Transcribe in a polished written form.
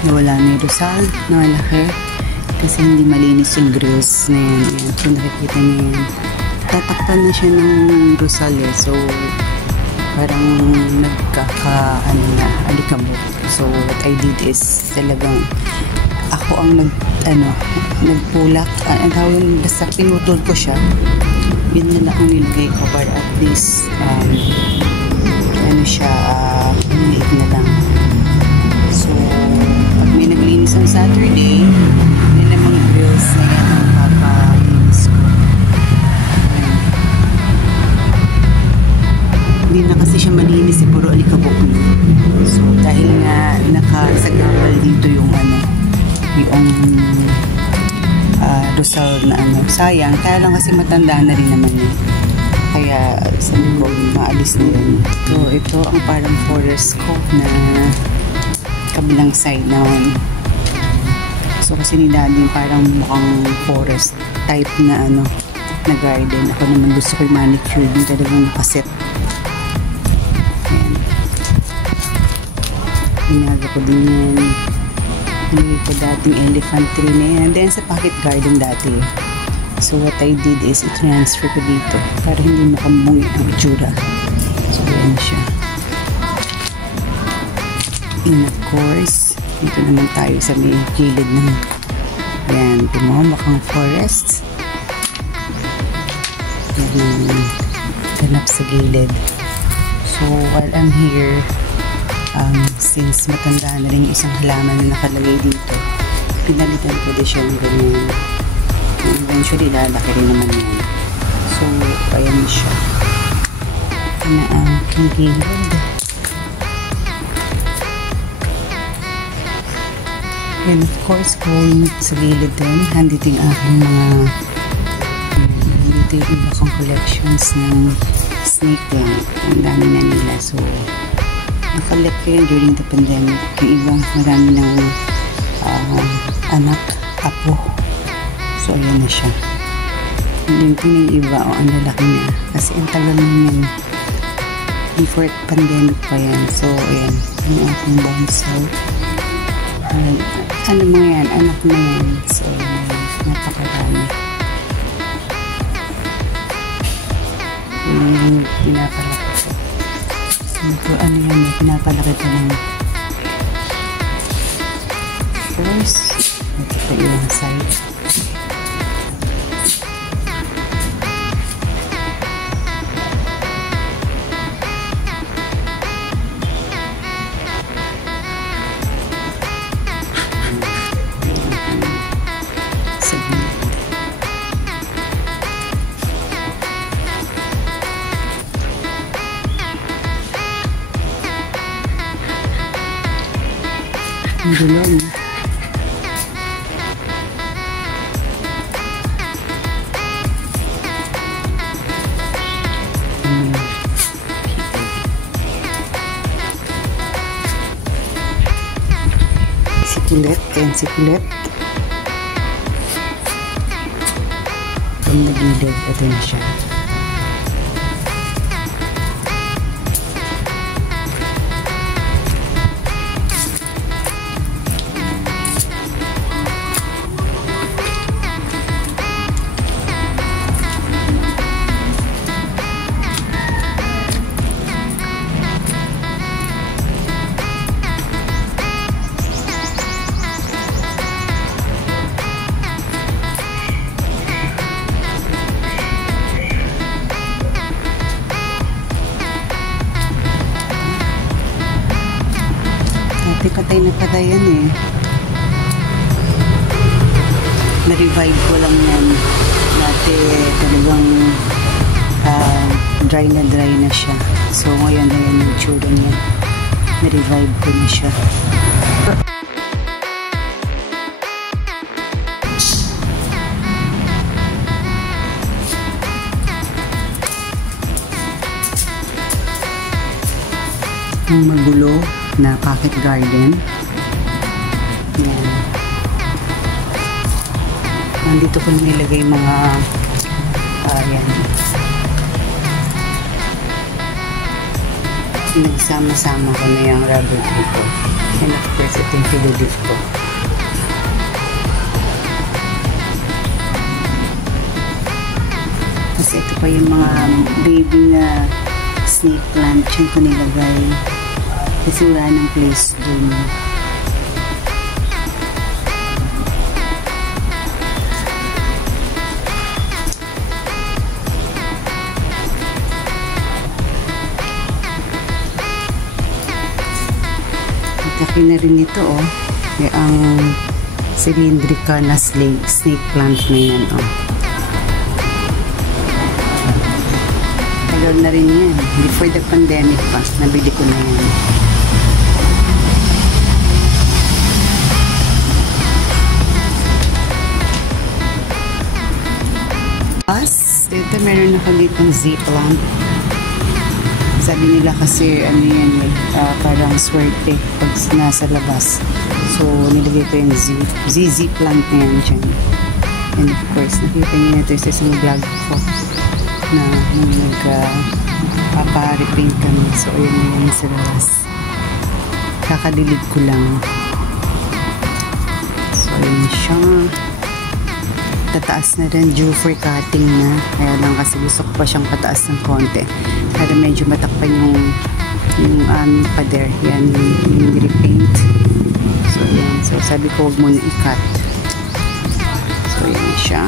nawala na yung Rosal na malaki kasi hindi malinis yung grills na yan. Ayan, kung nakikita niyo yan, tatakpan na siya ng Rosal eh. So parang alikabok. So what I did is talagang ako ang nagpulak, basta pinutol ko siya. Yun na lang ang nilagay ko para at least maliit na lang. So pag may naglinis ang Saturday, yun na mga grills na yan ang papalinis ko. Hindi na kasi siya malinis, puro alikabok na. So dahil nga nakasagabal dito yung Rosal na sayang, kaya lang kasi matanda na rin naman yun, kaya sabi ko maalis na yun. So ito ang parang forest ko na kabilang side naman. So kasi ni Daddy parang mukhang forest type na na garden. Ako naman gusto ko yung manicure, yung talagang nakaset. Pinaga ko din yan. Hindi ko dating elephant tree na yan. Then sa pocket garden dati. So what I did is i-transfer ko dito para hindi makambungi ang itsura. So yan siya. And of course, dito naman tayo sa may gilid ng yan. Mukhang forest. Yan ang ganap sa gilid. So while I'm here, since matanda na rin yung isang halaman na nakalagay dito, pinalitan ko din siya ng ganyan. Eventually lalaki rin naman yan. So ayan siya na ang gilid. And of course going sa gilid din, handito yung aking mga dito yung iba kong collections ng snake plant. Ang dami na nila. So nakalip ko yun during the pandemic. Yung iba, marami ng anak, apo. So, ayan na siya. Yung iba, ang lalaki na. Kasi ang tagal na yan. Before pandemic pa yan. So, ayan. Yung ating bonsai. Ano mga yan? Anak na yan. So, napakarami. Yung pinapalaki ko. Ito, yan, pinapalaki ko ng first. Ito po yung side. Ang gulo, no? Sipulet, and sipulet. Ang nagilid, ito na siya. Patay na patay yan eh. Na-revive ko lang yan. Dati talagang dry na siya. So ngayon na yan yung tsura niya. Na-revive ko na siya. Yung magulo na pocket garden. Yan. Nandito ko nilagay mga yan. Nagsama-sama ko na yung rubber tree ko. And of course, ito yung pililift ko. Kasi ito pa yung mga baby na snake plant yung ko nilagay. Kasi wala ng place dun. Laki na rin ito, oh. Ang cylindrica na snake plant na yan, oh. Tagal na rin yan. Before the pandemic pa, nabili ko na yan. Ito meron ako ditong Z-plant. Sabi nila kasi ano yan parang swerte pag nasa labas. So nilagay ko yung ZZ plant na yan dyan. And of course nakita niyo na ito sa isang vlog ko na nung nagpa-repaint kami. So ayun na yan sa labas. Kakadilig ko lang. So ayun siya. Tataas na rin, due for cutting na. Kaya lang kasi gusto ko pa siyang pataas ng konti. Para medyo matakpan yung pader. Yan, yung repaint. So, yan. So, sabi ko huwag mo na i-cut. So, yan siya.